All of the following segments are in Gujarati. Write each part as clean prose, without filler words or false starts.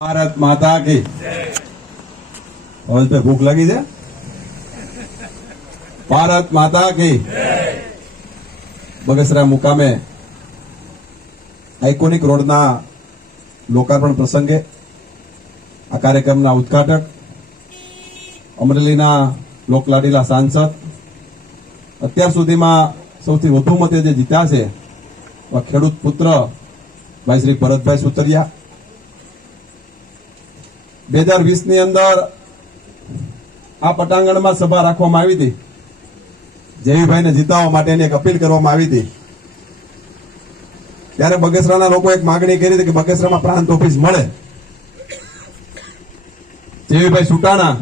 ભારત માતા કી હવે ભૂખ લાગી છે। ભારત માતા કી બગસરા મુકામે આઇકોનિક રોડના લોકાર્પણ પ્રસંગે આ કાર્યક્રમના ઉદ્ઘાટક અમરેલીના લોકલાડીલા સાંસદ અત્યાર સુધીમાં સૌથી વધુ મતે જે જીત્યા છે ખેડૂત પુત્ર ભાઈ શ્રી ભરતભાઈ સુતરિયા 2020 ની અંદર આ પટાંગણમાં સભા રાખવામાં આવી હતી। જયવીભાઈને જીતાવવા માટેની એક અપીલ કરવામાં આવી હતી। ત્યારે બગસરાના લોકો એક માંગણી કરી હતી કે બગસરામાં પ્રાંત ઓફિસ મળે। જયવીભાઈ સુટાણા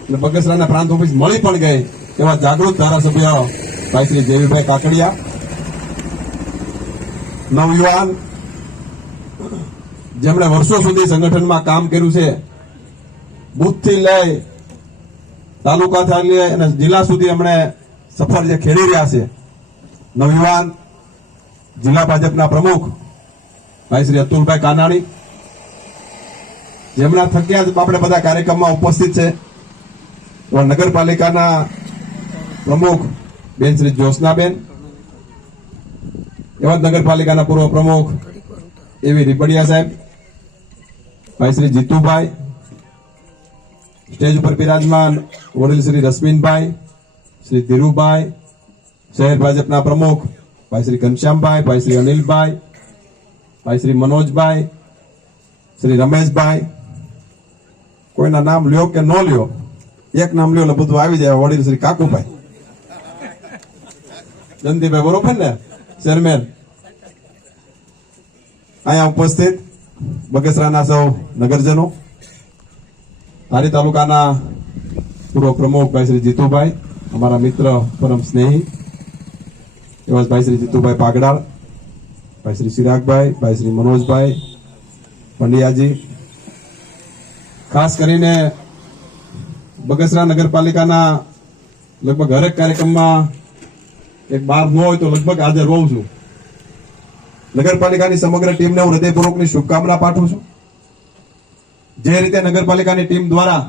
એટલે બગસરાના પ્રાંત ઓફિસ મળી પણ ગઈ। એવા જાગૃત ધારાસભ્ય ભાઈ શ્રી જયવીભાઈ કાકડિયા, નવયુવાન જેમણે વર્ષો સુધી સંગઠનમાં કામ કર્યું છે, બુથથી લઈ તાલુકાથી લઈ અને જિલ્લા સુધી એમણે સફર જે ખેડી રહ્યા છે। નવયુવાન જિલ્લા ભાજપના પ્રમુખ ભાઈ શ્રી અતુલભાઈ કાનાણી, જેમના થક્યા આપણે બધા કાર્યક્રમમાં ઉપસ્થિત છે। નગરપાલિકાના પ્રમુખ બેન શ્રી જ્યોત્સનાબેન, એવા નગરપાલિકાના પૂર્વ પ્રમુખ એવી રીપડિયા સાહેબ, ભાઈ શ્રી જીતુભાઈ, સ્ટેજ ઉપર બિરાજમાન વડીલ શ્રી રશ્મિનભાઈ, શ્રી ધીરુભાઈ, શહેર ભાજપના પ્રમુખ ભાઈ શ્રી ઘનશ્યામભાઈ, ભાઈ શ્રી અનિલભાઈ, ભાઈ શ્રી મનોજભાઈ, શ્રી રમેશભાઈ, કોઈના નામ લ્યો કે ન લ્યો, એક નામ લ્યો એટલે બધું આવી જાય। વડીલ શ્રી કાકુભાઈ, જયંતિભાઈ બરોબર ને ચેરમેન, અહીંયા ઉપસ્થિત બગસરાના સૌ નગરજનો, ધારી તાલુકાના પૂર્વ પ્રમુખ ભાઈ શ્રી જીતુભાઈ, અમારા મિત્ર પરમ સ્નેહી એવા ભાઈ શ્રી જીતુભાઈ પાગડાળ, ભાઈ શ્રી ચિરાગભાઈ, ભાઈ શ્રી મનોજભાઈ પંડ્યાજી, ખાસ કરીને બગસરા નગરપાલિકાના લગભગ હરેક કાર્યક્રમમાં એક બાર ન હોય તો લગભગ હાજર હોઉં છું। નગરપાલિકાની સમગ્ર ટીમને હું હૃદયપૂર્વકની શુભકામના પાઠવું છું। જે રીતે નગરપાલિકાની ટીમ દ્વારા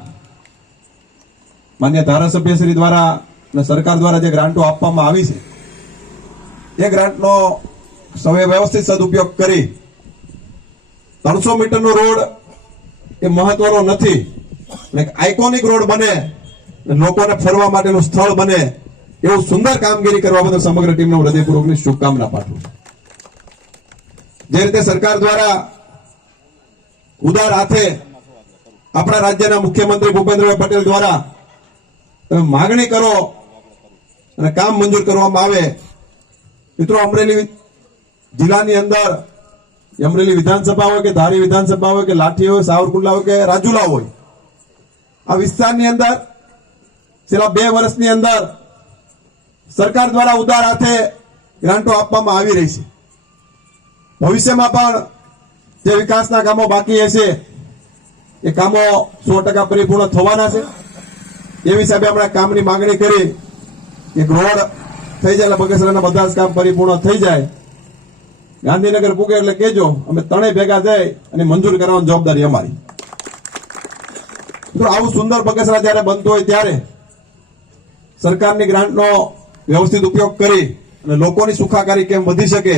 માન્ય ધારાસભ્યશ્રી દ્વારા અને સરકાર દ્વારા જે ગ્રાન્ટો આપવામાં આવી છે, એ ગ્રાન્ટનો સૌએ વ્યવસ્થિત સદુપયોગ કરી 300 મીટરનો રોડ એ મહત્વનો નથી, એક આઇકોનિક રોડ બને, લોકોને ફરવા માટેનું સ્થળ બને, એવું સુંદર કામગીરી કરવા બદલ સમગ્ર ટીમને હું હૃદયપૂર્વકની શુભકામના પાઠવું છું। જે રીતે સરકાર દ્વારા ઉદાર હાથે આપણા રાજ્યના મુખ્યમંત્રી ભૂપેન્દ્રભાઈ પટેલ દ્વારા તમે માગણી કરો અને કામ મંજૂર કરવામાં આવે। મિત્રો, અમરેલી જિલ્લાની અંદર અમરેલી વિધાનસભા હોય કે ધારી વિધાનસભા હોય કે લાઠી હોય, સાવરકુંડલા હોય કે રાજુલા હોય, આ વિસ્તારની અંદર છેલ્લા 2 વર્ષની અંદર સરકાર દ્વારા ઉદાર હાથે ગ્રાન્ટો આપવામાં આવી રહી છે। ભવિષ્યમાં પણ જે વિકાસના કામો બાકી હશે એ કામો 100% પરિપૂર્ણ થવાના છે। એ હિસાબે આપણે કામની માંગણી કરી, એક રોડ થઈ જાય એટલે બગસરાના બધા જ કામ પરિપૂર્ણ થઈ જાય। ગાંધીનગર પૂગે એટલે કહેજો, અમે ત્રણેય ભેગા જઈ અને મંજૂર કરવાની જવાબદારી અમારી। તો આવું સુંદર બગસરા જયારે બનતું હોય ત્યારે સરકારની ગ્રાન્ટનો વ્યવસ્થિત ઉપયોગ કરી અને લોકોની સુખાકારી કેમ વધી શકે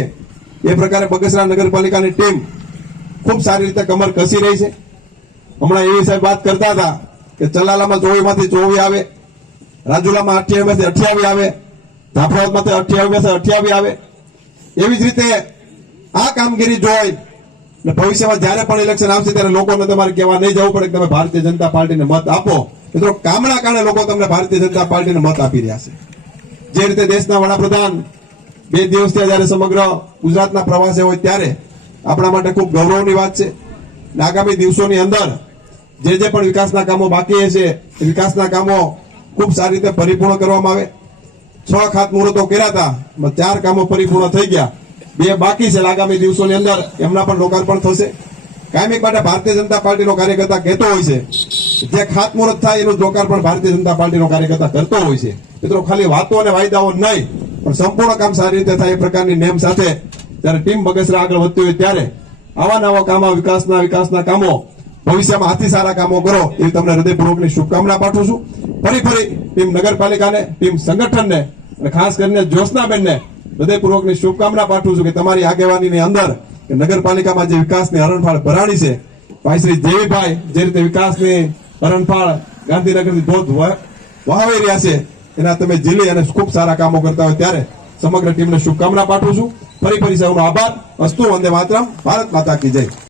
એ પ્રકારે બગસરા નગરપાલિકાની ટીમ ખૂબ સારી રીતે કમર કસી રહી છે। હમણાં એવી સાહેબ વાત કરતા હતા કે ચલાલામાં 24માંથી 24 આવે, રાજુલામાં 28માંથી 28 આવે, જાફરાબાદમાંથી 28 આવે। એવી જ રીતે આ કામગીરી જોઈ અને ભવિષ્યમાં જયારે પણ ઇલેક્શન આવશે ત્યારે લોકોને તમારે કહેવા નહીં જવું પડે કે તમે ભારતીય જનતા પાર્ટીને મત આપો। મિત્રો, કામના કારણે લોકો તમને ભારતીય જનતા પાર્ટીને મત આપી રહ્યા છે। જે રીતે દેશના વડાપ્રધાન 2 દિવસથી જયારે સમગ્ર ગુજરાતના પ્રવાસે હોય ત્યારે આપણા માટે ખૂબ ગૌરવની વાત છે। આગામી દિવસોની અંદર જે પણ વિકાસના કામો બાકી હશે એ વિકાસના કામો ખૂબ સારી રીતે પરિપૂર્ણ કરવામાં આવે। 6 ખાતમુહૂર્તો કર્યા હતા, 4 કામો પરિપૂર્ણ થઈ ગયા, 2 બાકી છે। આગામી દિવસોની અંદર એમના પણ લોકાર્પણ થશે। કાયમી માટે ભારતીય જનતા પાર્ટીનો કાર્યકર્તા કહેતો હોય છે, જે ખાતમુહૂર્ત થાય એનું લોકાર્પણ ભારતીય જનતા પાર્ટીનો કાર્યકર્તા કરતો હોય છે। મિત્રો, ખાલી વાતો અને વાયદાઓ નહીં પણ સંપૂર્ણ કામ સારી રીતે થાય એ પ્રકારની નેમ સાથે જયારે ટીમ બગસરા આગળ વધતી હોય ત્યારે આવા નવા કામો વિકાસના કામો ભવિષ્યમાં આથી સારા કામો કરો એવી તમને હૃદયપૂર્વકની શુભકામના પાઠવું છું. ફરી ટીમ નગરપાલિકાને, ટીમ સંગઠનને અને ખાસ કરીને જ્યોત્સનાબેનને હૃદયપૂર્વકની શુભકામના પાઠવું છું કે તમારી આગેવાનીની અંદર કે નગરપાલિકામાં જે વિકાસની હરણફાળ ભરાણી છે, ભાઈ શ્રી દેવીભાઈ જે રીતે વિકાસની હરણફાળ ગાંધીનગરથી ધોધ વહાવી રહ્યા છે એના તમે ઝીલી અને ખૂબ સારા કામો કરતા હોય ત્યારે સમગ્ર ટીમને શુભકામના પાઠવું છું. ફરી સૌનો આભાર. અસ્તુ. વંદે માતરમ. ભારત માતા કી જય.